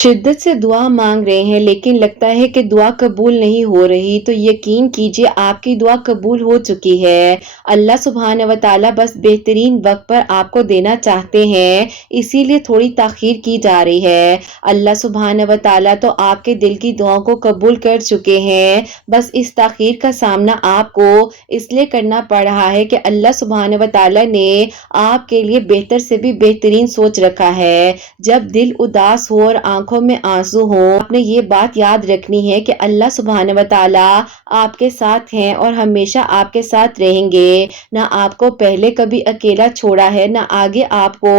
शिद्दत से दुआ मांग रहे हैं लेकिन लगता है कि दुआ कबूल नहीं हो रही, तो यकीन कीजिए आपकी दुआ कबूल हो चुकी है। अल्लाह सुब्हान व तआला बस बेहतरीन वक्त पर आपको देना चाहते हैं, इसीलिए थोड़ी ताखीर की जा रही है। अल्लाह सुब्हान व तआला तो आपके दिल की दुआओं को कबूल कर चुके हैं, बस इस ताखीर का सामना आपको इसलिए करना पड़ रहा है कि अल्लाह सुब्हान व तआला ने आपके लिए बेहतर से भी बेहतरीन सोच रखा है। जब दिल उदास हो और आंखों में आंसू हो, आपने ये बात याद रखनी है कि अल्लाह सुब्हान व तआला आपके साथ हैं और हमेशा आपके साथ रहेंगे। ना आपको पहले कभी अकेला छोड़ा है, ना आगे आपको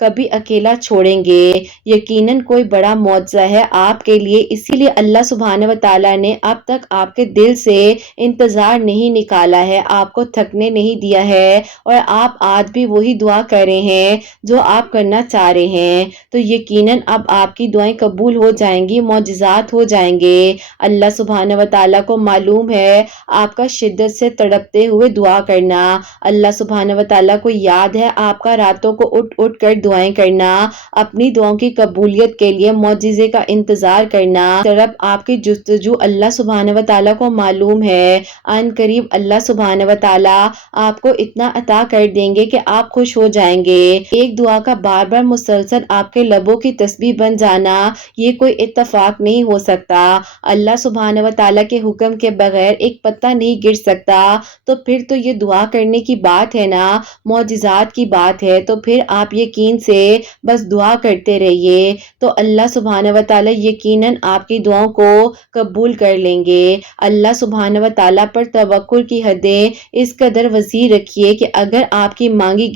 कभी अकेला छोड़ेंगे। यकीनन कोई बड़ा मौजज़ा है आपके लिए, इसीलिए अल्लाह सुब्हान व तआला ने अब तक आपके दिल से इंतजार नहीं निकाला है, आपको थकने नहीं दिया है और आप आज भी वही दुआ कर रहे हैं जो आप करना चाह रहे हैं। तो यकीनन अब आपकी दुआएं कबूल हो जाएंगी, मौजिज़ात हो जाएंगे। अल्लाह सुब्हान व तआला को मालूम है आपका शिद्दत से तड़पते हुए दुआ करना। अल्लाह सुब्हान व तआला को याद है आपका रातों को उठ उठ कर दुआएं करना, अपनी दुआओं की कबूलियत के लिए मौजिज़े का इंतजार करना। तरफ आपकी जुस्तजू अल्लाह सुब्हान व तआला को मालूम है, अन करीब अल्लाह सुब्हान व तआला आपको इतना अता कर देंगे कि आप खुश हो जाएंगे। एक दुआ का बार बार मुसलसल आपके लबों की तस्बीह बन जाना, ये कोई इत्तफाक नहीं हो सकता। अल्लाह सुब्हान व तआला के हुक्म के बगैर एक पत्ता नहीं गिर सकता, तो फिर तो ये दुआ करने की बात है ना, मौजिज़ात की बात है। तो फिर आप यकीन से बस दुआ करते रहिए, तो अल्लाह सुब्हान व तआला यकीनन आपकी दुआओं को कबूल कर लेंगे। अल्लाह सुब्हान व तआला पर तवक्कुल की हदें इस कदर वसी रखिए कि अगर आपकी मांगी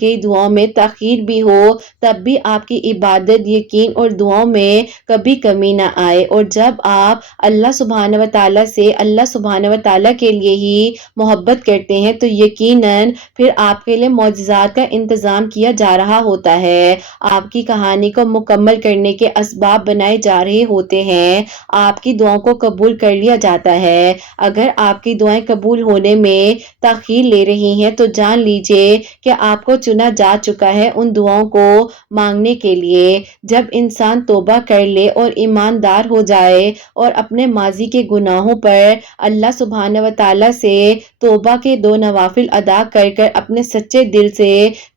गई दुआओं में ताखीर भी हो, तब भी आपकी इबादत, यकीन और दुआओं में कभी कमी ना आए। और जब आप अल्लाह सुब्हान व तआला के लिए ही मोहब्बत करते हैं, तो यकीनन फिर आपके लिए मौजिज़ात का इंतजाम किया जा रहा होता है, आपकी कहानी को मुकम्मल करने के असबाब बनाए जा रहे होते हैं, आपकी दुआओं को कबूल कर लिया जाता है। अगर आपकी दुआएं कबूल होने में ताखीर ले रही हैं, तो जान लीजिए कि आपको चुना जा चुका है उन दुआओं को मांगने के लिए। जब इंसान तौबा कर ले और ईमानदार हो जाए और अपने माजी के गुनाहों पर अल्लाह सुब्हान व तआला से तौबा के 2 नवाफिल अदा कर कर अपने सच्चे दिल से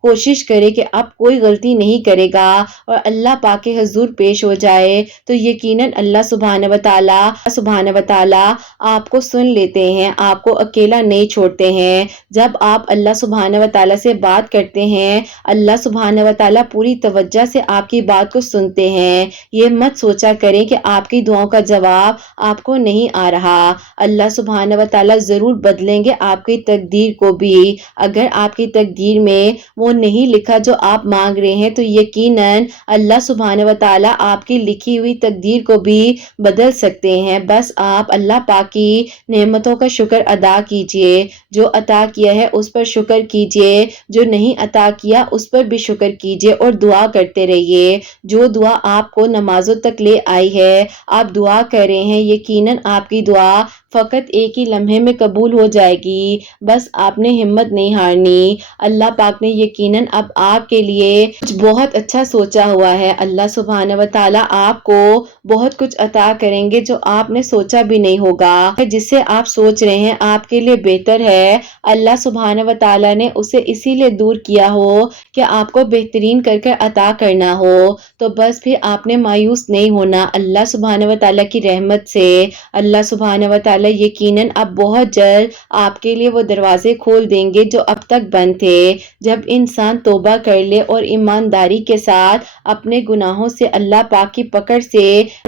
कोशिश करे कि अब कोई गलती नहीं करेगा और अल्लाह पाक के हुजूर पेश हो जाए, तो यकीनन अल्लाह सुब्हान व तआला आपको सुन लेते हैं, आपको अकेला नहीं छोड़ते हैं। जब आप अल्लाह सुब्हान व तआला से बात करते हैं, अल्लाह सुब्हान व तआला पूरी तवज्जो से आपकी बात को सुनते हैं। ये मत सोचा करें कि आपकी दुआओं का जवाब आपको नहीं आ रहा, अल्लाह सुब्हान व तआला जरूर बदलेंगे आपकी तकदीर को भी। अगर आपकी तकदीर में वो नहीं लिखा जो आप मांग रहे हैं, तो यकीनन अल्लाह सुब्हान व तआला आपकी लिखी हुई तकदीर को भी बदल सकते हैं। बस आप अल्लाह पाक की नेमतों का शुक्र अदा कीजिए, जो अता किया है उस पर शुक्र कीजिए, जो नहीं अता किया उस पर भी शुक्र कीजिए और दुआ करते रहिए। जो दुआ आपको नमाजों तक ले आई है, आप दुआ कर रहे हैं, यकीनन आपकी दुआ फकत एक ही लम्हे में कबूल हो जाएगी। बस आपने हिम्मत नहीं हारनी। अल्लाह पाक ने यकीनन अब आपके लिए कुछ बहुत अच्छा सोचा हुआ है। अल्लाह सुब्हान व तआला आपको बहुत कुछ अता करेंगे जो आपने सोचा भी नहीं होगा। जिसे आप सोच रहे हैं आपके लिए बेहतर है, अल्लाह सुब्हान व तआला ने उसे इसीलिए दूर किया हो कि आपको बेहतरीन कर कर अता करना हो। तो बस फिर आपने मायूस नहीं होना। अल्लाह सुब्हान व तआला की रहमत से अल्लाह सुब्हान व तआला यकीनन अब बहुत जल्द आपके लिए वो दरवाजे खोल देंगे जो अब तक बंद थे। जब इंसान तौबा कर ले और ईमानदारी के साथ अपने गुनाहों से अल्लाह पाक की पकड़ से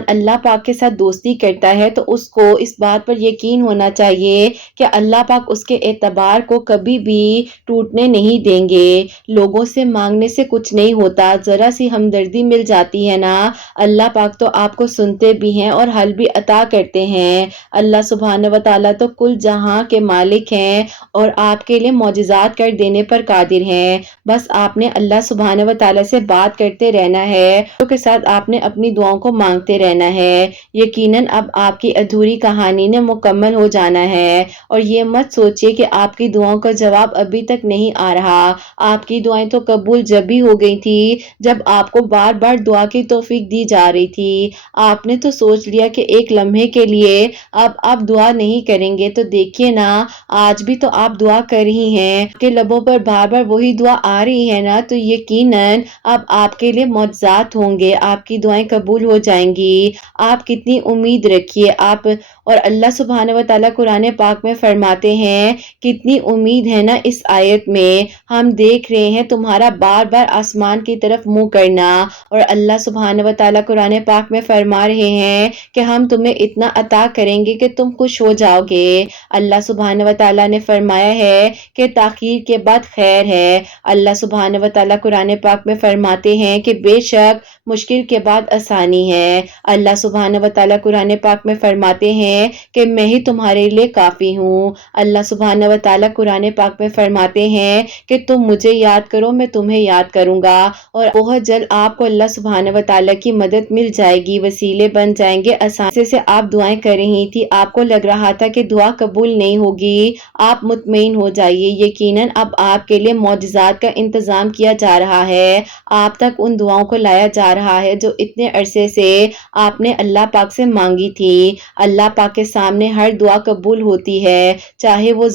अल्लाह पाक के साथ दोस्ती करता है, तो उसको इस बात पर यकीन होना चाहिए कि अल्लाह पाक उसके एतबार को कभी भी टूटने नहीं देंगे। लोगों से मांगने से कुछ नहीं होता, जरा सी हमदर्दी मिल जाती है ना, अल्लाह पाक तो आपको सुनते भी हैं और हल भी अता करते हैं। अल्लाह सुब्हान सुभान व तआला तो कुल जहां के मालिक हैं और आपके लिए मौजिज़ात कर देने पर कादिर हैं। बस आपने अल्लाह सुभान व तआला से बात करते रहना है, तो के साथ आपने अपनी दुआओं को मांगते रहना है। यकीनन अब आपकी अधूरी कहानी ने मुकम्मल हो जाना है। और ये मत सोचिए कि आपकी दुआओं का जवाब अभी तक नहीं आ रहा। आपकी दुआएं तो कबूल जब भी हो गई थी जब आपको बार बार दुआ की तौफीक दी जा रही थी। आपने तो सोच लिया कि एक लम्हे के लिए अब आप दुआ नहीं करेंगे, तो देखिए ना, आज भी तो आप दुआ कर ही हैं। आपके लबों पर बार बार वही दुआ आ रही है ना, तो यकीनन अब आपके लिए मौजज़ात होंगे, आपकी दुआएं कबूल हो जाएंगी। आप कितनी उम्मीद रखिए आप। और अल्लाह सुब्हान व तआला कुरान पाक में फरमाते हैं, कितनी उम्मीद है ना इस आयत में। हम देख रहे हैं तुम्हारा बार बार आसमान की तरफ मुंह करना। और अल्लाह सुब्हान व तआला कुरान पाक में फरमा रहे हैं कि हम तुम्हें इतना अता करेंगे कि तुम खुश हो जाओगे। अल्लाह सुब्हान व तआला ने फरमाया है कि ताखीर के बाद खैर है। अल्लाह सुब्हान व तआला कुरान पाक में फरमाते हैं कि बेशक मुश्किल के बाद आसानी है। अल्लाह सुब्हान व तआला कुरान पाक में फरमाते हैं कि मैं ही तुम्हारे लिए काफी हूँ। अल्लाह सुब्हान व तआला कुरान पाक में फरमाते हैं कि तुम मुझे याद करो, मैं तुम्हें याद करूंगा। और बहुत जल्द आपको अल्लाह सुब्हान व तआला की मदद मिल जाएगी, वसीले बन जाएंगे। आसानी से आप दुआएं कर रही थी, आपको लग रहा था कि दुआ कबूल नहीं होगी, आप मुतमईन हो जाइए। यकीनन अब आपके लिए मौजिज़ात का इंतजाम किया जा रहा है। आप तक उन दुआओं को लाया जा रहा है जो इतने अरसे से आपने अल्लाह पाक से मांगी थी। अल्लाह पाक के सामने हर दुआ कबूल होती है, चाहे वो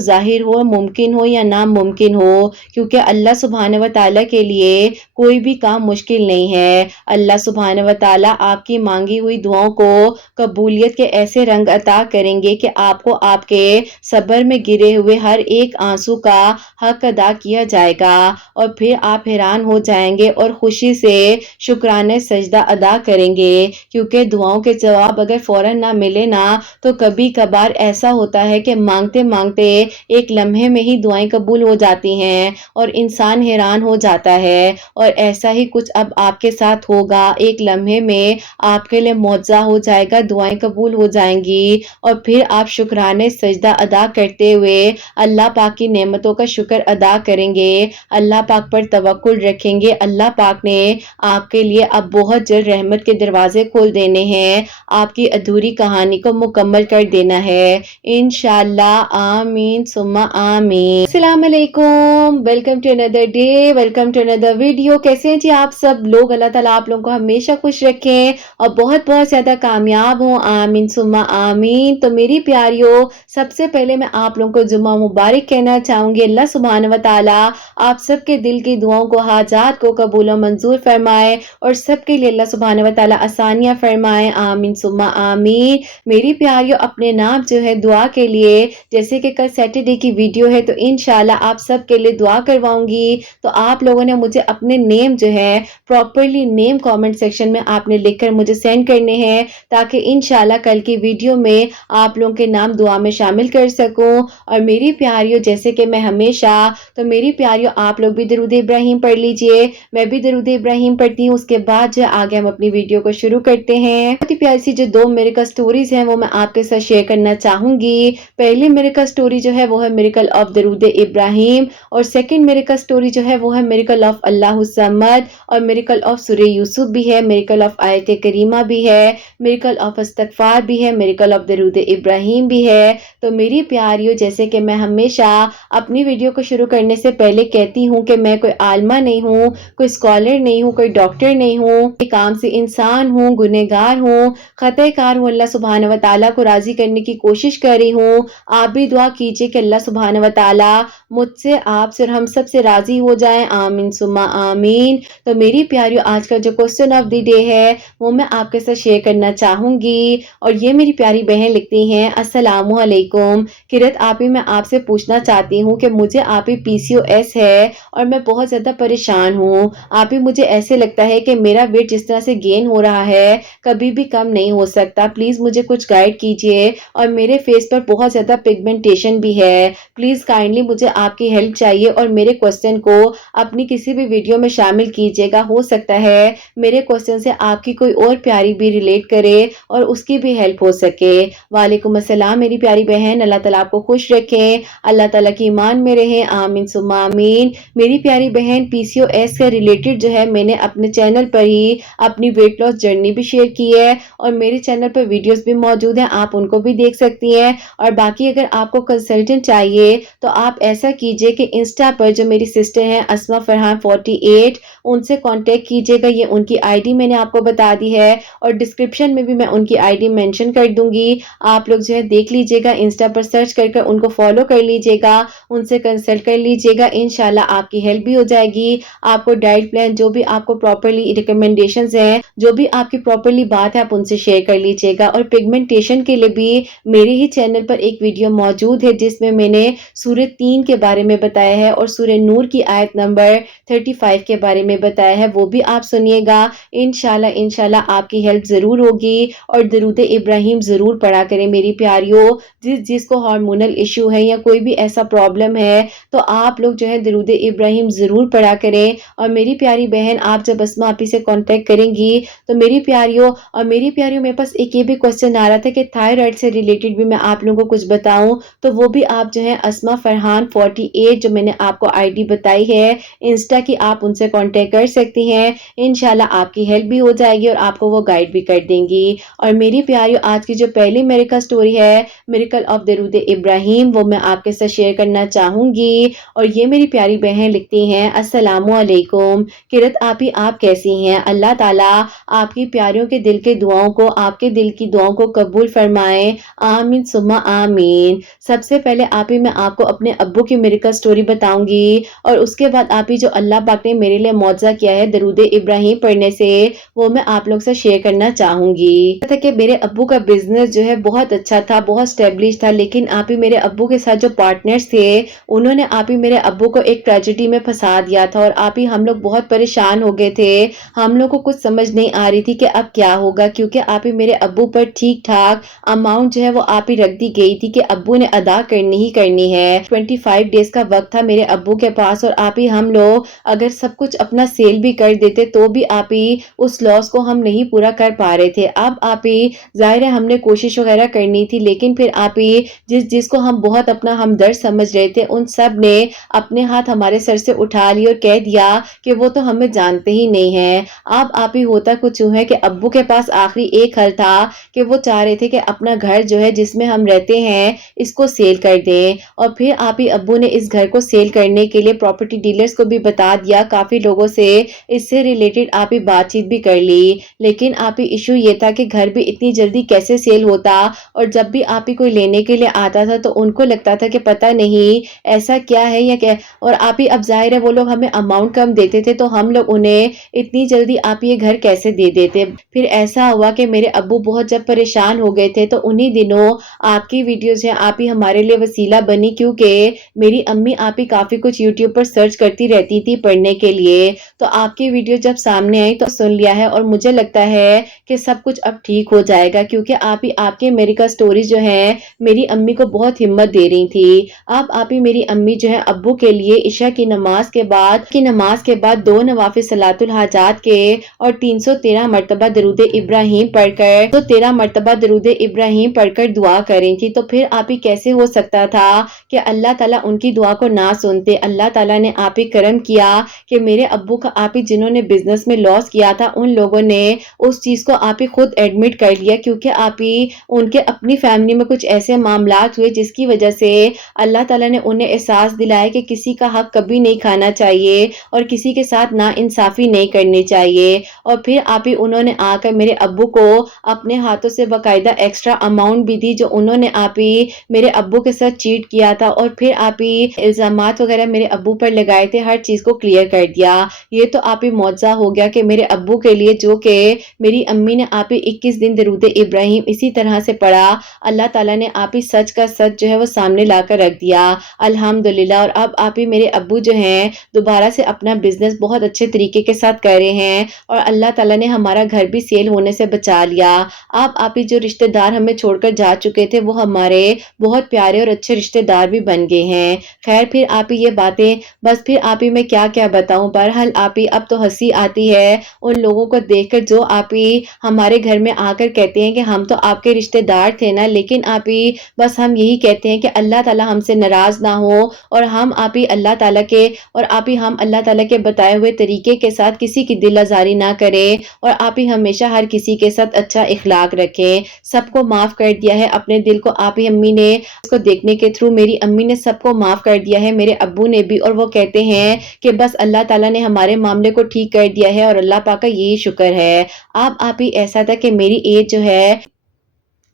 जाहिर हो, मुमकिन हो या नामुमकिन हो, क्योंकि अल्लाह सुब्हान व तआला के लिए कोई भी काम मुश्किल नहीं है। अल्लाह सुब्हान व तआला आपकी मांगी हुई दुआओं को कबूलियत के ऐसे रंग अता करेंगे कि आपको आपके सब्र में गिरे हुए हर एक आंसू का हक अदा किया जाएगा। और फिर आप हैरान हो जाएंगे और खुशी से शुक्राने सजदा अदा करेंगे, क्योंकि दुआओं के जवाब अगर फौरन ना मिले ना, तो कभी कभार ऐसा होता है कि मांगते मांगते एक लम्हे में ही दुआएं कबूल हो जाती हैं और इंसान हैरान हो जाता है। और ऐसा ही कुछ अब आपके साथ होगा, एक लम्हे में आपके लिए मौजज़ा हो जाएगा, दुआएं कबूल हो जाएंगी। और फिर आप शुक्राने सजदा अदा करते हुए अल्लाह पाक की नेमतों का शुक्र अदा करेंगे, अल्लाह पाक पर तवक्कुल रखेंगे। अल्लाह पाक ने आपके लिए अब बहुत जल्द रहमत के दरवाजे खोल देने हैं, आपकी अधूरी कहानी को मुकम्मल कर देना है इंशाअल्लाह। आमीन सुम्मा आमीन। अस्सलाम वालेकुम, welcome to another day, welcome to another video. कैसे हैं जी आप सब लोग? अल्लाह ताला आप लोगों को हमेशा खुश रखें और बहुत बहुत ज्यादा कामयाब हों, आमीन सुम्मा आमीन। तो मेरी प्यारियों, सबसे पहले मैं आप लोगों को जुम्मा मुबारक कहना चाहूंगी। अल्लाह सुब्हान व तआला आप सबके दिल की दुआओं को, हाजात को कबूल और मंजूर फरमाए और सबके लिए अल्लाह सुब्हान व तआला आसानियां फरमाए, आमीन सुम्मा आमीन। मेरी प्यारियों, अपने नाम जो है दुआ के लिए, जैसे कि कल सैटरडे की वीडियो है तो इंशाल्लाह आप सबके लिए दुआ करवाऊंगी। तो आप लोगों ने मुझे अपने नेम जो है प्रॉपरली नेम कमेंट सेक्शन में आपने लिखकर मुझे सेंड करने हैं, ताकि इंशाल्लाह कल की वीडियो में आप लोगों के नाम दुआ में शामिल कर सकूं। और मेरी प्यारियों, जैसे कि मैं हमेशा, तो मेरी प्यारियों आप लोग भी दरूद इब्राहिम पढ़ लीजिए, मैं भी दरूद इब्राहिम पढ़ती हूँ। उसके बाद जो आगे हम अपनी वीडियो को शुरू करते हैं। बहुत ही प्यारी सी जो दो मिरेकल स्टोरीज हैं वो मैं आपके साथ शेयर करना चाहूंगी। पहली मिरेकल स्टोरी जो है वो है मिरेकल ऑफ दरूद इब्राहिम, और सेकंड मिरेकल स्टोरी जो है वो है मिरेकल ऑफ अल्लाहु समद, और मिरेकल ऑफ सूरह यूसुफ भी है, मिरेकल ऑफ आयत करीमा भी है, मिरेकल ऑफ इस्तगफार भी है, मिरेकल ऑफ दरूद इब्राहिम भी है। तो मेरी प्यारियों, जैसे कि मैं हमेशा अपनी वीडियो को शुरू करने से पहले कहती हूँ कि मैं कोई आलमा नहीं हूँ, कोई स्कॉलर नहीं हूँ, कोई डॉक्टर नहीं हूँ, एक काम से इंसान हूँ, गुनहगार हूँ, खतकार हूँ। अल्लाह सुब्हान व तआला को राजी करने की कोशिश कर रही हूँ। आप भी दुआ कीजिए कि अल्लाह सुब्हान व तआला मुझसे, आपसे और हम सब से राजी हो जाएं, आमीन सुम्मा आमीन। तो मेरी प्यारियों, आज का जो क्वेश्चन ऑफ द डे है वो मैं आपके साथ शेयर करना चाहूंगी। और ये मेरी प्यारी बहन लिखती हैं, अस्सलामु अलैकुम किरत आपी, मैं आपसे पूछना चाहती हूँ कि मुझे आपी PCOS है और मैं बहुत ज्यादा परेशान हूँ। आपी, मुझे ऐसे लगता है कि मेरा वेट जिस तरह से गेन हो रहा है कभी भी कम नहीं हो सकता। प्लीज मुझे कुछ गाइड कीजिए। और मेरे फेस पर बहुत ज्यादा पिगमेंटेशन भी है, प्लीज काइंडली मुझे आपकी हेल्प चाहिए और मेरे क्वेश्चन को अपनी किसी भी वीडियो में शामिल कीजिएगा। हो सकता है मेरे क्वेश्चन से आपकी कोई और प्यारी भी रिलेट करे और उसकी उसकी भी हेल्प हो सके। वालेकुम अस्सलाम मेरी प्यारी बहन, अल्लाह ताला आपको खुश रखें, अल्लाह ताला की ईमान में रहें, आमीन सुम्मा आमीन। मेरी प्यारी बहन, पीसीओएस से रिलेटेड जो है मैंने अपने चैनल पर ही अपनी वेट लॉस जर्नी भी शेयर की है और मेरे चैनल पर वीडियोस भी मौजूद हैं, आप उनको भी देख सकती हैं। और बाकी अगर आपको कंसल्टेंट चाहिए तो आप ऐसा कीजिए कि इंस्टा पर जो मेरी सिस्टर हैं अस्मा फरहान 48, उनसे कांटेक्ट कीजिएगा। ये उनकी आईडी मैंने आपको बता दी है और डिस्क्रिप्शन में भी मैं उनकी आईडी मेंशन कर दूंगी, आप लोग जो है देख लीजिएगा, इंस्टा पर सर्च करके उनको फॉलो कर लीजिएगा, उनसे कंसल्ट कर लीजिएगा, इंशाल्लाह आपकी हेल्प भी हो जाएगी। आपको डाइट प्लान जो भी आपको प्रॉपर्ली रिकमेंडेशंस हैं, जो भी आपकी प्रॉपर्ली बात है, आप उनसे शेयर कर लीजिएगा। और पिगमेंटेशन के लिए भी मेरे ही चैनल पर एक वीडियो मौजूद है जिसमें मैंने सूरह 3 के बारे में बताया है और सूरह नूर की आयत नंबर 35 के बारे में बताया है, वो भी आप सुनिएगा। इंशाल्लाह इंशाल्लाह आपकी हेल्प जरूर होगी। और दरूद इब्राहिम जरूर पढ़ा करें मेरी प्यारियों, जिसको हार्मोनल इशू है या कोई भी ऐसा प्रॉब्लम है तो आप लोग जो है दरूद इब्राहिम जरूर पढ़ा करें। और मेरी प्यारी बहन, आप जब अस्मा आपी से कांटेक्ट करेंगी तो मेरी प्यारियों मेरे पास एक ये भी क्वेश्चन आ रहा था कि थायराइड से रिलेटेड भी मैं आप लोगों को कुछ बताऊं, तो वो भी आप जो है अस्मा फरहान 48 जो मैंने आपको आईडी बताई है इंस्टा की, आप उनसे कांटेक्ट कर सकती हैं। इंशाल्लाह आपकी हेल्प भी हो जाएगी और आपको वो गाइड भी कर देंगी। और मेरी प्यारियों, आज की जो पहली मिरेकल स्टोरी है, मिरेकल ऑफ दरूद इब्राहिम, वो मैं आपके साथ शेयर करना चाहूंगी। और ये मेरी प्यारी बहन लिखती हैं, अस्सलामु अलैकुम किरत आपी, आप कैसी हैं? अल्लाह ताला आपकी प्यारियों के दिल के दुआओं को, आपके दिल की दुआओं को कबूल फरमाए, आमीन सुम्मा आमीन। सबसे पहले आप ही मैं आपको अपने अब्बू की मिरेकल स्टोरी बताऊंगी और उसके बाद आप ही जो अल्लाह पाक ने मेरे लिए मौजज़ा किया है दरूद इब्राहिम पढ़ने से, वो मैं आप लोग से शेयर करना चाहूंगी। था कि मेरे अब्बू का बिजनेस जो है बहुत अच्छा था, बहुत स्टेब्लिश था, लेकिन आप ही मेरे अब्बू के साथ जो पार्टनर्स थे उन्होंने आप ही मेरे अब्बू को एक ट्रेजेडी में फंसा दिया था और आप ही हम लोग बहुत परेशान हो गए थे। हम लोग को कुछ समझ नहीं आ रही थी कि अब क्या होगा, क्योंकि आप ही मेरे अब्बू पर ठीक ठाक अमाउंट जो है वो आप ही रख दी गई थी कि अब्बू ने अदा करनी ही करनी है। 25 डेज का वक्त था मेरे अब्बू के पास और आप ही हम लोग अगर सब कुछ अपना सेल भी कर देते तो भी आप ही उस लॉस को हम नहीं पूरा कर पा रहे थे। अब आप ही जाहिर है हमने कोशिश वगैरह करनी थी, लेकिन फिर आप ही जिसको हम बहुत अपना हमदर्द समझ रहे थे उन सब ने अपने हाथ हमारे सर से उठा लिए और कह दिया कि वो तो हमें जानते ही नहीं है। अब आप ही होता कुछ यूं है कि अब्बू के पास आखिरी एक हल था कि वो चाह रहे थे कि अपना घर जो है जिसमें हम रहते हैं इसको सेल कर दें। और फिर आप ही अब्बू ने इस घर को सेल करने के लिए प्रॉपर्टी डीलर्स को भी बता दिया, काफी लोगों से इससे रिलेटेड आप ही बातचीत भी कर ली, लेकिन आप ही इशू ये था कि घर भी इतनी जल्दी कैसे सेल होता। और जब भी आप ही कोई लेने के लिए आता था तो उनको लगता था कि पता नहीं ऐसा क्या है या क्या। और आप ही अब जाहिर है वो लोग हमें अमाउंट कम देते थे तो हम लोग उन्हें इतनी जल्दी आप ये घर कैसे दे देते। फिर ऐसा हुआ कि मेरे अब्बू बहुत जब परेशान हो गए थे तो उन्हीं दिनों आपकी वीडियोस हैं आप ही हमारे लिए वसीला बनी, क्योंकि मेरी अम्मी आप ही काफी कुछ यूट्यूब पर सर्च करती रहती थी पढ़ने के लिए, तो आपकी वीडियो जब सामने आई तो सुन लिया है और मुझे लगता है कि सब कुछ अब ठीक हो जाएगा, क्योंकि आप ही आपके मेरिकल स्टोरी जो है मेरी अम्मी को बहुत हिम्मत दे रही थी। अब आप ही मेरी अम्मी जो है अब्बू के लिए इशा की नमाज के बाद 2 नवाफिल सलातुल हाजात के और 313 मरतबा दरूद इब्राहिम पढ़कर 13 मरतबा दरूद इब्राहिम पढ़कर दुआ कर रही थी। तो फिर आप ही कैसे हो सकता था कि अल्लाह ताला उनकी दुआ को ना सुनते। अल्लाह ताला ने आप ही करम किया कि मेरे अब्बू का आप ही जिन्होंने बिजनेस में लॉस किया था उन लोगों ने उस चीज को आप ही खुद एडमिट कर लिया, क्योंकि आप ही उनके अपनी फैमिली में कुछ ऐसे मामलात हुए जिसकी वजह से अल्लाह ताला ने उन्हें एहसास दिलाया कि किसी का हक कभी नहीं खाना चाहिए और किसी के साथ ना इंसाफी नहीं करनी चाहिए। और फिर आप ही उन्होंने आकर मेरे अब्बू को अपने हाथों से बाकायदा एक्स्ट्रा अमाउंट भी दी जो उन्होंने आप ही मेरे अब्बू के साथ चीट किया था। और फिर आप ही इल्जामात वगैरह मेरे अब्बू पर लगाए थे, हर चीज को क्लियर कर दिया। ये तो आप ही मौजज़ा हो गया कि मेरे अब्बू के लिए, जो कि मेरी अम्मी ने आप ही 21 दिन दरूद इब्राहिम इसी तरह से पढ़ा, अल्लाह ताला ने आप ही सच का सच जो है वो सामने लाकर रख दिया, अल्हम्दुलिल्लाह। और अब आप ही मेरे अब्बू जो हैं दोबारा से अपना बिजनेस बहुत अच्छे तरीके के साथ कर रहे हैं और अल्लाह ताला ने हमारा घर भी सेल होने से बचा लिया। अब आप ही जो रिश्तेदार हमें छोड़कर जा चुके थे वो हमारे बहुत प्यारे और अच्छे रिश्तेदार भी बन गए हैं। खैर फिर आप ही ये बातें बस फिर आप ही मैं क्या क्या बताऊं। बहरहाल आप ही अब तो हंसी आती है उन लोगों को देखकर जो आप ही हमारे घर में आकर کہتے ہیں کہ ہم تو آپ کے رشتہ دار تھے نا، لیکن آپ ہی بس ہم یہی کہتے ہیں کہ اللہ تعالیٰ ہم سے ناراض نہ ہو، اور ہم آپ ہی اللہ تعالیٰ کے اور آپ ہی ہم اللہ تعالیٰ کے بتائے ہوئے طریقے کے ساتھ کسی کی دل آزاری نہ کریں، اور آپ ہی ہمیشہ ہر کسی کے ساتھ اچھا اخلاق رکھیں، سب کو معاف کر دیا ہے اپنے دل کو۔ آپ ہی امی نے اس کو دیکھنے کے تھرو میری امی نے سب کو معاف کر دیا ہے، میرے ابو نے بھی، اور وہ کہتے ہیں کہ بس اللہ تعالیٰ نے ہمارے معاملے کو ٹھیک کر دیا ہے اور اللہ پاک کا یہی شکر ہے۔ آپ ہی ایسا تھا کہ میری ایج جو ہے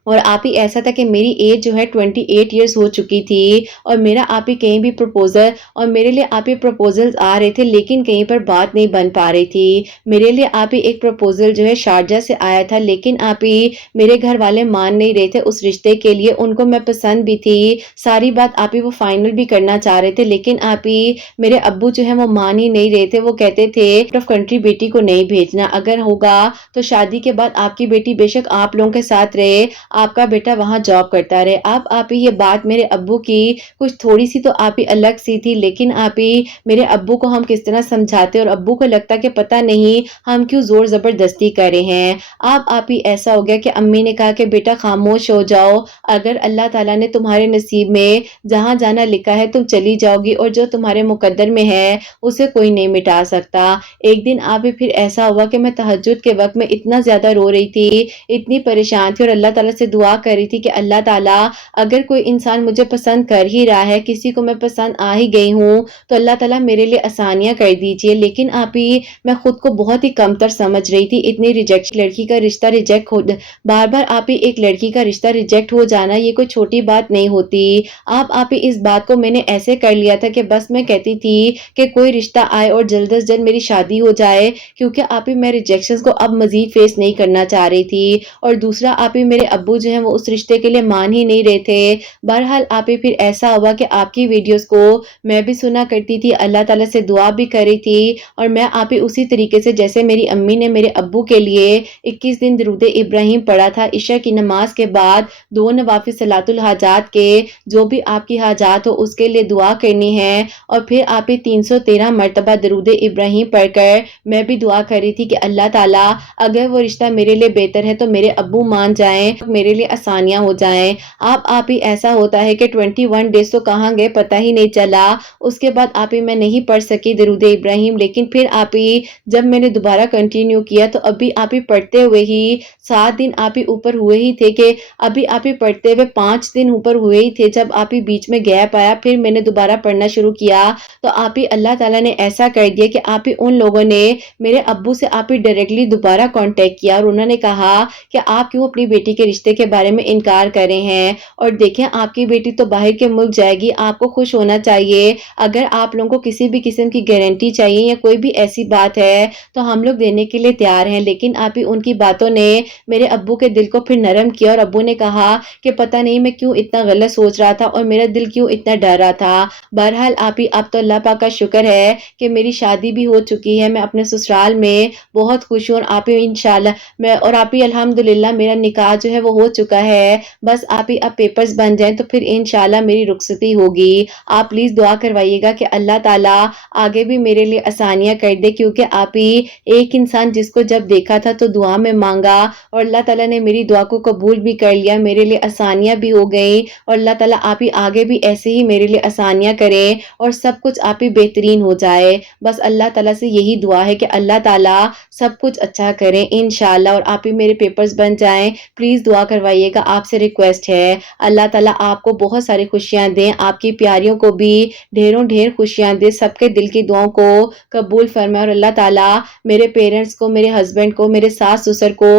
اور آپ ہی ایسا تھا کہ میری ایج جو ہے 28 ایئرس ہو چکی تھی، اور میرا آپ ہی کہیں بھی پروپوزل اور میرے لیے آپ ہی پروپوزل آ رہے تھے، لیکن کہیں پر بات نہیں بن پا رہی تھی۔ میرے لیے آپ ہی ایک پروپوزل جو ہے شارجہ سے آیا تھا، لیکن آپ ہی میرے گھر والے مان نہیں رہے تھے اس رشتے کے لیے، ان کو میں پسند بھی تھی، ساری بات آپ ہی وہ فائنل بھی کرنا چاہ رہے تھے، لیکن آپ ہی میرے ابو جو ہے وہ مان ہی نہیں رہے تھے۔ وہ کہتے تھے آؤٹ آف کنٹری بیٹی کو نہیں بھیجنا، اگر ہوگا تو شادی کے بعد آپ کی بیٹی بے شک آپ لوگوں کے ساتھ رہے، آپ کا بیٹا وہاں جاب کرتا رہے۔ آپ ہی یہ بات میرے ابو کی کچھ تھوڑی سی تو آپ ہی الگ سی تھی، لیکن آپ ہی میرے ابو کو ہم کس طرح سمجھاتے، اور ابو کو لگتا کہ پتہ نہیں ہم کیوں زور زبردستی کر رہے ہیں۔ آپ ہی ایسا ہو گیا کہ امی نے کہا کہ بیٹا خاموش ہو جاؤ، اگر اللہ تعالیٰ نے تمہارے نصیب میں جہاں جانا لکھا ہے تم چلی جاؤ گی، اور جو تمہارے مقدر میں ہے اسے کوئی نہیں مٹا سکتا۔ ایک دن آپ ہی پھر ایسا ہوا کہ میں تہجد کے وقت میں اتنا زیادہ رو رہی تھی، اتنی پریشان تھی، اور اللہ تعالیٰ سے دعا کر رہی تھی کہ اللہ تعالیٰ اگر کوئی انسان مجھے پسند کر ہی رہا ہے، کسی کو میں پسند آ ہی گئی ہوں، تو اللہ تعالیٰ میرے لیے آسانیاں کر دیجئے۔ لیکن آپ ہی میں خود کو بہت ہی کمتر سمجھ رہی تھی، اتنی ریجیکٹ لڑکی کا رشتہ ریجیکٹ ہو بار بار آپ ہی ایک لڑکی کا رشتہ ریجیکٹ ہو جانا یہ کوئی چھوٹی بات نہیں ہوتی۔ آپ ہی اس بات کو میں نے ایسے کر لیا تھا کہ بس میں کہتی تھی کہ کوئی رشتہ آئے اور جلد از جلد میری شادی ہو جائے، کیونکہ آپ ہی میں ریجیکشنز کو اب مزید فیس نہیں کرنا چاہ رہی تھی، اور دوسرا آپ ہی میرے ابو جو ہیں وہ اس رشتے کے لیے مان ہی نہیں رہے تھے۔ بہرحال آپ ہی پھر ایسا ہوا کہ آپ کی ویڈیوز کو میں بھی سنا کرتی تھی، اللہ تعالیٰ سے دعا بھی کر رہی تھی، اور میں آپ ہی اسی طریقے سے جیسے میری امی نے میرے ابو کے لیے 21 دن درود ابراہیم پڑھا تھا عشاء کی نماز کے بعد، 2 نوافل صلاۃ الحاجات کے، جو بھی آپ کی حاجات ہو اس کے لیے دعا کرنی ہے، اور پھر آپ ہی 313 مرتبہ درود ابراہیم پڑھ کر میں بھی دعا کر رہی تھی کہ اللہ تعالیٰ اگر وہ رشتہ میرے لیے بہتر ہے تو میرے ابو مان جائیں، میرے لیے آسانیاں ہو جائیں۔ آپ ہی ایسا ہوتا ہے کہ 21 ڈیز تو کہاں گئے پتہ ہی نہیں چلا۔ اس کے بعد آپ ہی میں نہیں پڑھ سکی درود ابراہیم، لیکن پھر آپ ہی جب میں نے دوبارہ کنٹینیو کیا تو ابھی آپ ہی پڑھتے ہوئے ہی 7 دن آپ ہی اوپر ہوئے ہی تھے، کہ ابھی آپ ہی پڑھتے ہوئے 5 دن اوپر ہوئے ہی تھے، جب آپ ہی بیچ میں گیپ آیا، پھر میں نے دوبارہ پڑھنا شروع کیا، تو آپ ہی اللہ تعالیٰ نے ایسا کر دیا کہ آپ ہی ان لوگوں نے میرے ابو سے آپ ہی ڈائریکٹلی دوبارہ کانٹیکٹ کیا، اور انہوں نے کہا کہ آپ کیوں اپنی بیٹی کے رشتے کے بارے میں انکار کر رہے ہیں، اور دیکھیں آپ کی بیٹی تو باہر کے ملک جائے گی، آپ کو خوش ہونا چاہیے، اگر آپ لوگوں کو کسی بھی قسم کی گارنٹی چاہیے یا کوئی بھی ایسی بات ہے تو ہم لوگ دینے کے لیے تیار ہیں۔ لیکن آپ ہی ان کی باتوں نے میرے ابو کے دل کو پھر نرم کیا، اور ابو نے کہا کہ پتہ نہیں میں کیوں اتنا غلط سوچ رہا تھا اور میرا دل کیوں اتنا ڈر رہا تھا۔ بہرحال آپ ہی اب تو اللہ پاک کا شکر ہے کہ میری شادی بھی ہو چکی ہے، میں اپنے سسرال میں بہت خوش ہوں، اور آپ ہی انشاءاللہ اور آپ ہی الحمدللہ میرا نکاح جو ہے وہ ہو چکا ہے، بس آپ ہی اب پیپرز بن جائیں تو پھر انشاءاللہ میری رخصتی ہوگی۔ آپ پلیز دعا کروائیے گا کہ اللہ تعالیٰ آگے بھی میرے لیے آسانیاں کر دے، کیونکہ آپ ہی ایک انسان جس کو جب دیکھا تھا تو دعا میں مانگا، اور اللہ تعالیٰ نے میری دعا کو قبول بھی کر لیا، میرے لیے آسانیاں بھی ہو گئیں، اور اللہ تعالیٰ آپ ہی آگے بھی ایسے ہی میرے لیے آسانیاں کریں اور سب کچھ آپ ہی بہترین ہو جائے۔ بس اللہ تعالیٰ سے یہی دعا ہے کہ اللہ تعالیٰ سب کچھ اچھا کریں انشاءاللہ، اور آپ ہی میرے پیپرز بن جائیں۔ پلیز دعا کروائیے گا، آپ سے ریکویسٹ ہے۔ اللہ تعالیٰ آپ کو بہت ساری خوشیاں دیں، آپ کی پیاریوں کو بھی ڈھیروں ڈھیر خوشیاں دے، سب کے دل کی دعاؤں کو قبول فرمائے، اور اللہ تعالیٰ میرے پیرنٹس کو، میرے ہسبینڈ کو، میرے ساس سسر کو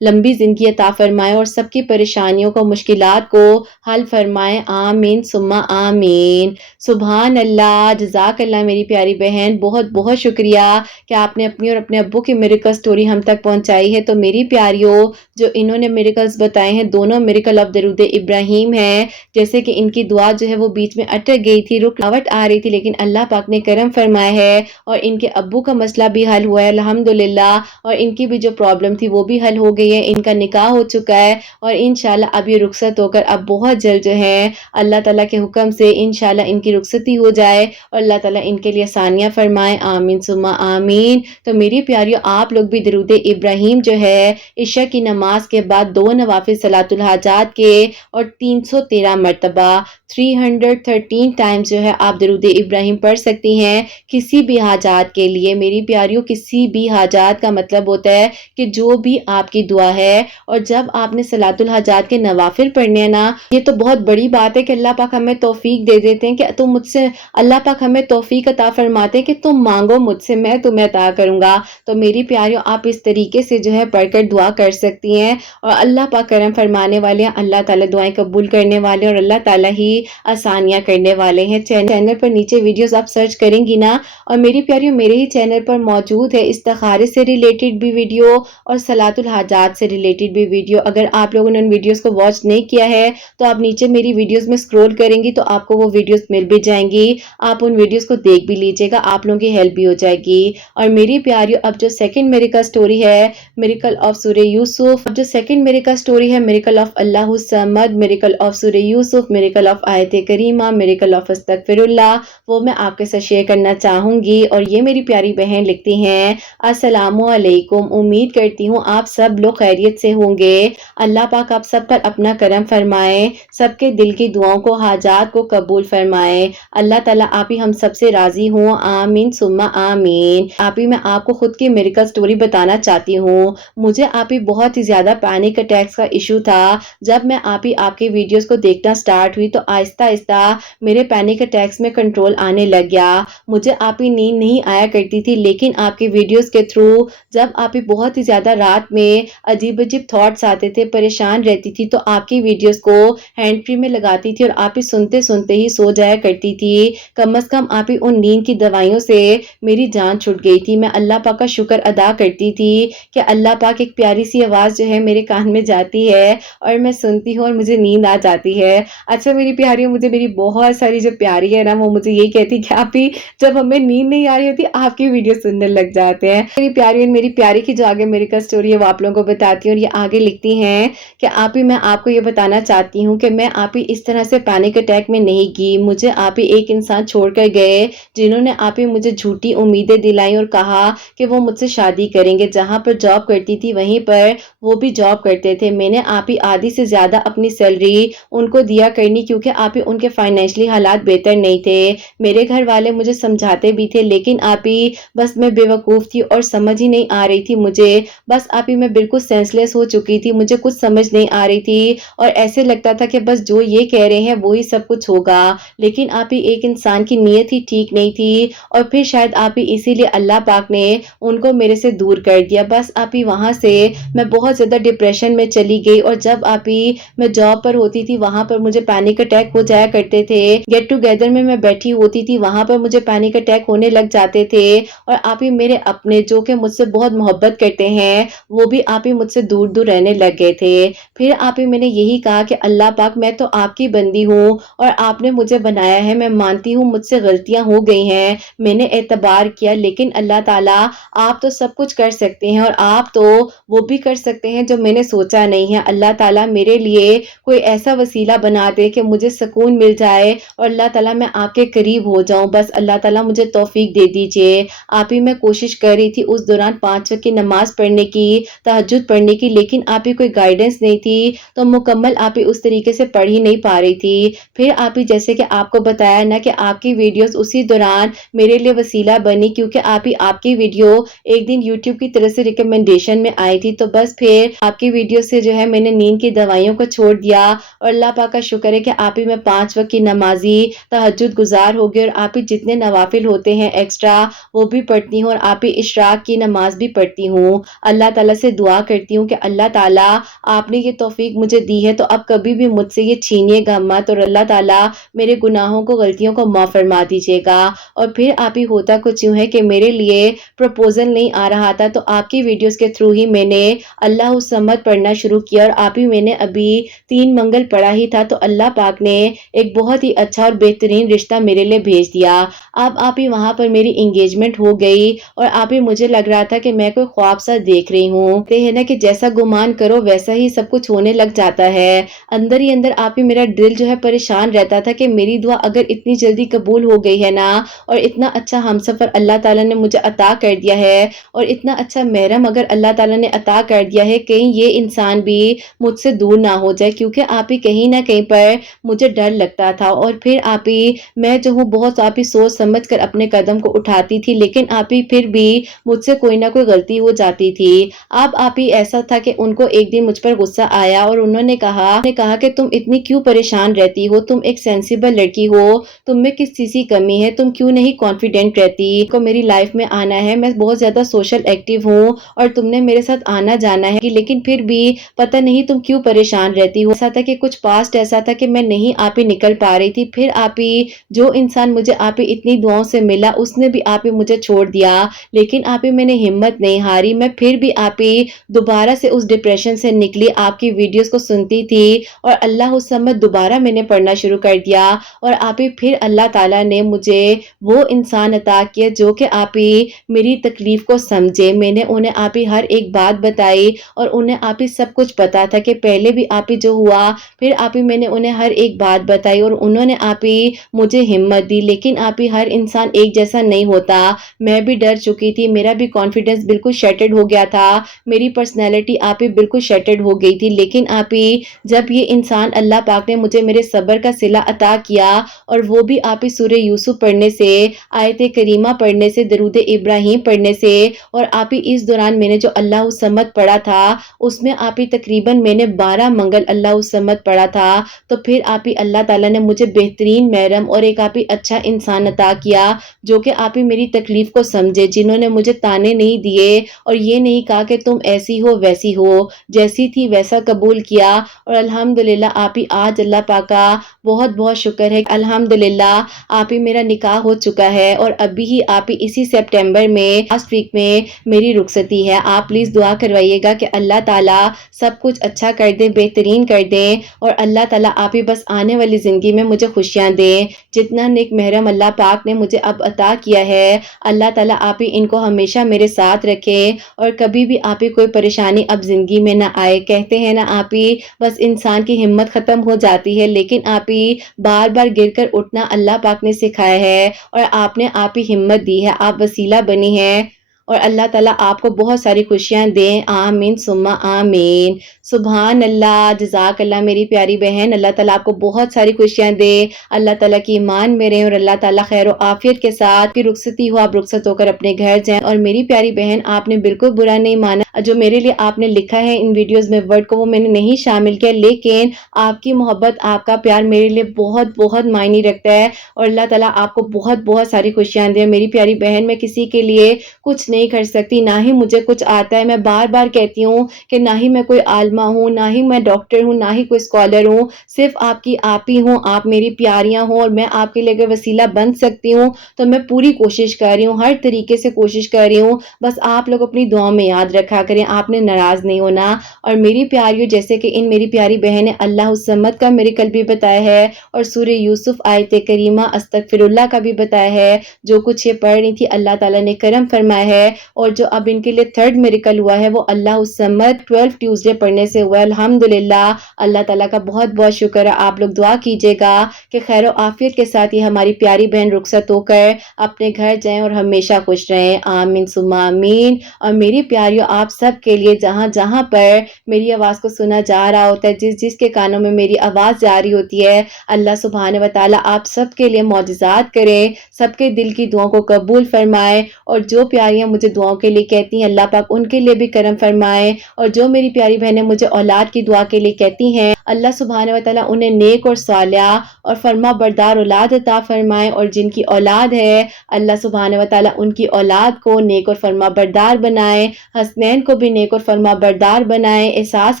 لمبی زندگی عطا فرمائے، اور سب کی پریشانیوں کو، مشکلات کو حل فرمائے، آمین ثم آمین۔ سبحان اللہ، جزاک اللہ میری پیاری بہن، بہت بہت شکریہ کہ آپ نے اپنی اور اپنے ابو کی میریکل سٹوری ہم تک پہنچائی ہے۔ تو میری پیاریوں جو انہوں نے میریکلز بتائی بتائے ہیں دونوں میریکل آف درود ابراہیم ہیں. جیسے کہ ان کی دعا جو ہے وہ بیچ میں اٹک گئی تھی، رکاوٹ آ رہی تھی، لیکن اللہ پاک نے کرم فرمایا ہے اور ان کے ابو کا مسئلہ بھی حل ہوا ہے الحمدللہ، اور ان کی بھی جو پرابلم تھی وہ بھی حل ہو گئی ہے. ان کا نکاح ہو چکا ہے اور انشاءاللہ اب یہ رخصت ہو کر اب بہت جلد جو ہے اللہ تعالیٰ کے حکم سے انشاءاللہ ان کی رخصتی ہو جائے اور اللہ تعالیٰ ان کے لیے آسانیاں فرمائے. آمین ثم آمین. تو میری پیاریوں، آپ لوگ بھی درود ابراہیم جو ہے عشاء کی نماز کے بعد 2 نوافل صلاۃ الحاجات کے اور 313 مرتبہ 313 ٹائمز جو ہے آپ درود ابراہیم پڑھ سکتی ہیں کسی بھی حاجات کے لیے. میری پیاریوں، کسی بھی حاجات کا مطلب ہوتا ہے کہ جو بھی آپ کی دعا ہے. اور جب آپ نے صلاۃ الحاجات کے نوافل پڑھنے ہیں نا، یہ تو بہت بڑی بات ہے کہ اللہ پاک ہمیں توفیق دے دیتے ہیں کہ تم مجھ سے، اللہ پاک ہمیں توفیق عطا فرماتے ہیں کہ تم مانگو مجھ سے، میں تمہیں عطا کروں گا. تو میری پیاریوں، آپ اس طریقے سے جو ہے پڑھ کر دعا کر سکتی ہیں اور اللہ پاک کرم فرمانے والے ہیں، اللہ تعالیٰ دعائیں قبول کرنے والے اور اللہ تعالیٰ ہی آسانیاں کرنے والے ہیں. چینل پر نیچے ویڈیوز آپ سرچ کریں گی نا، اور میری پیاریوں میرے ہی چینل پر موجود ہے استخارے سے ریلیٹڈ بھی ویڈیو اور صلاۃ الحاجات سے ریلیٹڈ بھی ویڈیو. اگر آپ لوگوں نے ان ویڈیوز کو واچ نہیں کیا ہے تو آپ نیچے میری ویڈیوز میں سکرول کریں گی تو آپ کو وہ ویڈیوز مل بھی جائیں گی، آپ ان ویڈیوز کو دیکھ بھی لیجئے گا، آپ لوگوں کی ہیلپ بھی ہو جائے گی. اور میری پیاریوں، اب جو سیکنڈ میریکل سٹوری ہے میریکل آف سورہ یوسف، اب جو سیکنڈ میریکل سٹوری ہے miracle of Allah al Samad, miracle of سورہ یوسف، میریکل آف آیت کریمہ، میریکل آف استغفر اللہ، وہ میں آپ کے ساتھ شیئر کرنا چاہوں گی. اور یہ میری پیاری بہن لکھتی ہیں، السلام علیکم، امید کرتی ہوں آپ سب لوگ خیریت سے ہوں گے. اللہ پاک آپ سب پر اپنا کرم فرمائے، سب کے دل کی دعاؤں کو، حاجات کو قبول فرمائے. اللہ تعالیٰ آپ ہی ہم سب سے راضی ہوں. آمین ثم آمین. آپ ہی میں آپ کو خود کی میریکل سٹوری بتانا چاہتی ہوں. مجھے آپ ہی بہت ہی زیادہ پینک اٹیکس کا ایشو تھا. جب میں آپ کی ویڈیوز کو دیکھنا سٹارٹ ہوئی تو آہستہ آہستہ میرے پینک اٹیکس میں کنٹرول آنے لگ گیا. مجھے آپ ہی نیند نہیں آیا کرتی تھی، لیکن آپ کی ویڈیوز کے تھرو جب آپ ہی بہت ہی زیادہ رات میں عجیب عجیب تھاٹس آتے تھے، پریشان رہتی تھی، تو آپ کی ویڈیوز کو ہینڈ فری میں لگاتی تھی اور آپ ہی سنتے سنتے ہی سو جایا کرتی تھی. کم از کم آپ ہی ان نیند کی دوائیوں سے میری جان چھٹ گئی تھی. میں اللہ پاک کا شکر ادا کرتی تھی کہ اللہ پاک ایک پیاری سی آواز جو ہے میرے کان میں جاتی ہے اور میں سنتی ہوں اور مجھے نیند آ جاتی ہے. اچھا میری پیاریوں، مجھے میری بہت ساری جو پیاری ہے نا وہ مجھے یہی کہتی کہ آپ ہی جب ہمیں نیند نہیں آ رہی ہوتی آپ کی ویڈیو سننے لگ جاتے ہیں. میری پیاری، میری پیاری کی جو آگے میریکل سٹوری ہے وہ آپ لوگوں کو بتاتی ہوں. اور یہ آگے لکھتی ہیں کہ آپ ہی میں آپ کو یہ بتانا چاہتی ہوں کہ میں آپ ہی اس طرح سے پینک اٹیک میں نہیں کی. مجھے آپ ہی ایک انسان چھوڑ کر گئے جنہوں نے آپ ہی مجھے جھوٹی امیدیں دلائیں اور کہا کہ وہ مجھ سے شادی کریں گے. جہاں پر جاب کرتی تھی وہیں پر وہ بھی جاب کرتے تھے. میں نے آپ ہی آدھی سے زیادہ اپنی سیلری ان کو دیا کرنی کیونکہ آپ ہی ان کے فائنینشلی حالات بہتر نہیں تھے. میرے گھر والے مجھے سمجھاتے بھی تھے لیکن آپ ہی بس میں بے وقوف تھی اور سمجھ ہی نہیں آ رہی تھی مجھے. بس آپ ہی میں بالکل سینس لیس ہو چکی تھی، مجھے کچھ سمجھ نہیں آ رہی تھی اور ایسے لگتا تھا کہ بس جو یہ کہہ رہے ہیں وہی سب کچھ ہوگا. لیکن آپ ہی ایک انسان کی نیت ہی ٹھیک نہیں تھی اور پھر شاید آپ ہی اسی لیے اللہ پاک نے ان کو میرے سے دور کر دیا. بس آپ ہی وہاں سے میں بہت زیادہ ڈپریشن میں چلی گئی اور جب آپ ہی میں جاب پر ہوتی تھی وہاں پر مجھے پینک اٹیک ہو جایا کرتے تھے. گیٹ ٹوگیدر میں بیٹھی ہوتی تھی وہاں پر مجھے پینک اٹیک ہونے لگ جاتے تھے اور آپ ہی میرے اپنے جو کہ مجھ سے بہت محبت کرتے ہیں وہ بھی آپ ہی مجھ سے دور دور رہنے لگ گئے تھے. پھر آپ ہی میں نے یہی کہا کہ اللہ پاک میں تو آپ کی بندی ہوں اور آپ نے مجھے بنایا ہے، میں مانتی ہوں مجھ سے غلطیاں ہو گئی ہیں، میں نے اعتبار کیا، لیکن اللہ تعالیٰ آپ تو سب کچھ کر سکتے ہیں اور آپ تو وہ بھی کر سکتے ہیں جو میں نے سوچا نہیں ہے. اللہ تعالیٰ میرے لیے کوئی ایسا وسیلہ بنا دے کہ مجھے سکون مل جائے اور اللہ تعالیٰ میں آپ کے قریب ہو جاؤں. بس اللہ تعالیٰ مجھے توفیق دے دیجئے. آپ ہی میں کوشش کر رہی تھی اس دوران 5 وقت کی نماز پڑھنے کی، تہجد پڑھنے کی، لیکن آپ ہی کوئی گائیڈنس نہیں تھی تو مکمل آپ ہی اس طریقے سے پڑھ ہی نہیں پا رہی تھی. پھر آپ ہی جیسے کہ آپ کو بتایا نا کہ آپ کی ویڈیوز اسی دوران میرے لیے وسیلہ بنی کیونکہ آپ کی ویڈیو ایک دن یوٹیوب کی طرف سے ریکمنڈیشن میں آئی تھی. تو بس پھر آپ کی ویڈیو سے جو ہے میں نے نیند کی دوائیوں کو چھوڑ دیا اور اللہ پاک کا شکر ہے کہ آپ ہی میں 5 وقت کی نمازی تہجد گزار ہو گئی اور آپ ہی جتنے نوافل ہوتے ہیں ایکسٹرا وہ بھی پڑھتی ہوں اور آپ ہی اشراق کی نماز بھی پڑھتی ہوں. اللہ تعالیٰ سے دعا کرتی ہوں کہ اللہ تعالیٰ آپ نے یہ توفیق مجھے دی ہے تو اب کبھی بھی مجھ سے یہ چھینیے گا مت اور اللہ تعالیٰ میرے گناہوں کو، غلطیوں کو معاف فرما دیجیے گا. اور پھر آپ ہی ہوتا کچھ یوں ہے کہ میرے لیے پروپوزل نہیں آ رہا تھا تو آپ کی ویڈیوز کے تھرو ہی میں نے اللہ الصمد پڑھنا شروع किया और आप ही मैंने अभी 3 मंगल पढ़ा ही था तो अल्लाह पाक ने एक बहुत ही अच्छा और बेहतरीन रिश्ता मेरे लिए भेज दिया। अब आप ही वहाँ पर मेरी एंगेजमेंट हो गई और आप ही मुझे लग रहा था कि मैं कोई ख्वाब सा देख रही हूँ। कहते हैं ना कि जैसा गुमान करो वैसा ही सब कुछ होने लग जाता है। अंदर ही अंदर आप ही मेरा दिल जो है परेशान रहता था कि मेरी दुआ अगर इतनी जल्दी कबूल हो गई है ना और इतना अच्छा हमसफर अल्लाह ताला ने मुझे अता कर दिया है और इतना अच्छा महरम अगर अल्लाह ताला ने अता कर दिया है कहीं ये इंसान भी मुझसे दूर ना हो जाए, क्योंकि आप ही कहीं ना कहीं पर मुझे डर लगता था। और फिर आप ही मैं जो हूँ बहुत आप ही सोच समझ कर अपने कदम को उठाती थी, लेकिन आप ही फिर भी मुझसे कोई ना कोई गलती हो जाती थी। अब आप ही ऐसा था कि उनको एक दिन मुझ पर गुस्सा आया और उन्होंने कहा कि तुम इतनी क्यों परेशान रहती हो, तुम एक सेंसिबल लड़की हो, तुम में किस चीज की कमी है, तुम क्यों नहीं कॉन्फिडेंट रहती, को मेरी लाइफ में आना है, मैं बहुत ज्यादा सोशल एक्टिव हूँ और तुमने मेरे साथ आना जाना है, लेकिन फिर भी पता नहीं तुम क्यों परेशान रहती हो। ऐसा था कि कुछ पास्ट ऐसा था कि मैं नहीं आप ही निकल पा रही थी, फिर आप ही जो इंसान मुझे आप ही इतनी दुआओं से मिला उसने भी आप ही मुझे छोड़ दिया, लेकिन आप ही मैंने हिम्मत नहीं हारी, मैं फिर भी आप ही दोबारा से उस डिप्रेशन से निकली, आपकी वीडियोस को सुनती थी और अल्लाह उस समय दोबारा मैंने पढ़ना शुरू कर दिया और आप ही फिर अल्लाह ताला ने मुझे वो इंसान अता किया जो कि आप ही मेरी तकलीफ को समझे। मैंने उन्हें आप ही हर एक बात बताई और उन्हें आप ही सब कुछ पता था कि पहले भी आप ही जो हुआ, फिर आप ही मैंने उन्हें हर एक बात बताई और उन्होंने आप ही मुझे हिम्मत दी। लेकिन आप ही हर इंसान एक जैसा नहीं होता, मैं भी डर चुकी थी, मेरा भी कॉन्फिडेंस बिल्कुल शैटर्ड हो गया था, मेरी पर्सनैलिटी आप ही बिल्कुल शैटर्ड हो गई थी। लेकिन आप ही जब ये इंसान अल्लाह पाक ने मुझे मेरे सब्र का सिला अता किया और वो भी आप ही सूरह यूसुफ पढ़ने से, आयत करीमा पढ़ने से, दरूद इब्राहिम पढ़ने से, और आप ही इस दौरान मैंने जो अल्लाह समद पढ़ा था उसमें आप ही तकरीबन मैंने 12 मंगल अल्लाह समद पढ़ा था। तो फिर आप ही अल्लाह ताला ने मुझे बेहतरीन महरम और एक आप ही अच्छा इंसान अता किया जो कि आप ही मेरी तकलीफ को समझे, जिन्होंने मुझे ताने नहीं दिए और ये नहीं कहा कि तुम ऐसी हो वैसी हो, जैसी थी वैसा कबूल किया। और अल्हम्दुलिल्लाह आप ही आज अल्लाह पाक का बहुत बहुत शुक्र है, अल्हम्दुलिल्लाह आप ही मेरा निकाह हो चुका है और अभी ही आप ही इसी सितंबर में लास्ट वीक में मेरी रुखसती है। आप प्लीज दुआ करवाइएगा कि अल्लाह ताला सब कुछ अच्छा कर दे, बेहतरीन कर दे और अल्लाह ताला आप ही बस आने वाली जिंदगी में मुझे खुशियां दे। जितना नेक महरम अल्लाह पाक ने मुझे अब अता किया है, अल्लाह ताला आप ही इनको हमेशा मेरे साथ रखे और कभी भी आप ही कोई परेशानी अब जिंदगी में ना आए। कहते हैं ना आप ही बस इंसान की हिम्मत खत्म हो जाती है, लेकिन आप ही बार बार गिरकर उठना अल्लाह पाक ने सिखाया है और आपने आप ही हिम्मत दी है, आप वसीला बनी है और अल्लाह ताला आपको बहुत सारी खुशियां दें। आमीन सुम्मा आमीन। सुभान अल्लाह, जज़ाक अल्लाह मेरी प्यारी बहन, अल्लाह ताला आपको बहुत सारी खुशियां दे, अल्लाह ताला की ईमान में रहें और अल्लाह ताला खैर आफियत के साथ की रुखसती हो, आप रुखसत होकर अपने घर जाएं। और मेरी प्यारी बहन आपने बिल्कुल बुरा नहीं माना, जो मेरे लिए आपने लिखा है इन वीडियोस में वर्ड को वो मैंने नहीं शामिल किया, लेकिन आपकी मोहब्बत आपका प्यार मेरे लिए बहुत बहुत मायने रखता है और अल्लाह ताला आपको बहुत बहुत सारी खुशियां दे। मेरी प्यारी बहन, मैं किसी के लिए कुछ नहीं कर सकती, ना ही मुझे कुछ आता है। मैं बार बार कहती हूँ कि ना ही मैं कोई आलमा हूँ, ना ही मैं डॉक्टर हूँ, ना ही कोई स्कॉलर हूँ, सिर्फ आपकी आप ही हूँ, आप मेरी प्यारियां हो और मैं आपके लिए अगर वसीला बन सकती हूँ तो मैं पूरी कोशिश कर रही हूँ, हर तरीके से कोशिश कर रही हूँ। बस आप लोग अपनी दुआ में याद रखा करें, आपने नाराज नहीं होना। और मेरी प्यारियों, जैसे कि इन मेरी प्यारी बहन ने अल्लाह समद का मेरे कल भी बताया है और सूरह यूसुफ आयत करीमा अस्तगफिरुल्लाह का भी बताया है, जो कुछ ये पढ़ रही थी अल्लाह ताला ने करम फरमाया है। और जो अब इनके लिए थर्ड मिरेकल हुआ है वो अल्लाह समद 12 ट्यूसडे पढ़ने से हुआ है। अल्हम्दुलिल्लाह, अल्लाह ताला का बहुत बहुत शुक्र है। आप लोग दुआ कीजिएगा कि खैर आफियत के साथ ही हमारी प्यारी बहन रुखसत होकर अपने घर जाएं और हमेशा खुश रहें। आमीन सुम्मा आमीन। और मेरी प्यारियों, आप सब के लिए जहां जहां पर मेरी आवाज को सुना जा रहा होता है, जिस जिसके कानों में मेरी आवाज जा रही होती है, अल्लाह सुब्हान व तआला आप सब के लिए मौजिज़ात करे, सबके दिल की दुआओं को कबूल फरमाए। और जो प्यारियां मुझे दुआओं के लिए कहती हैं, अल्लाह पाक उनके लिए भी करम फरमाए। और जो मेरी प्यारी बहनें मुझे औलाद की दुआ के लिए कहती हैं, अल्लाह सुब्हान व तआला उन्हें नेक और सालिहा और फरमा बरदार औलाद अता फरमाए। और जिनकी औलाद है, अल्लाह सुब्हान व तआला उनकी औलाद को नेक और फरमा बरदार बनाए, हसनैन को भी नेक और फरमा बरदार बनाए, एहसास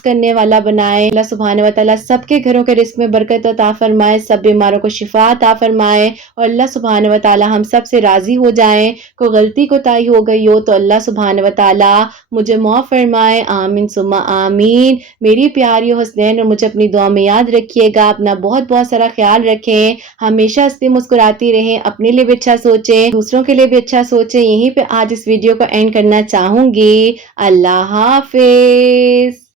करने वाला बनाए। अल्लाह सुब्हान व तआला सबके घरों के रिस्क में बरकत अता फरमाए, सब बीमारों को शिफा अता फरमाए। और अल्लाह सुब्हान व तआला हम सब से राजी हो जाएं। कोई गलती कोताही हो गई گئی ہو تو اللہ سبحانہ و تعالی مجھے معاف فرمائے، آمین ثم آمین۔ میری پیاری حسنین، اور مجھے اپنی دعا میں یاد رکھیے گا، اپنا بہت بہت سارا خیال رکھیں، ہمیشہ ہنستی مسکراتی رہیں، اپنے لیے بھی اچھا سوچیں، دوسروں کے لیے بھی اچھا سوچیں۔ یہیں پہ آج اس ویڈیو کو اینڈ کرنا چاہوں گی۔ اللہ حافظ۔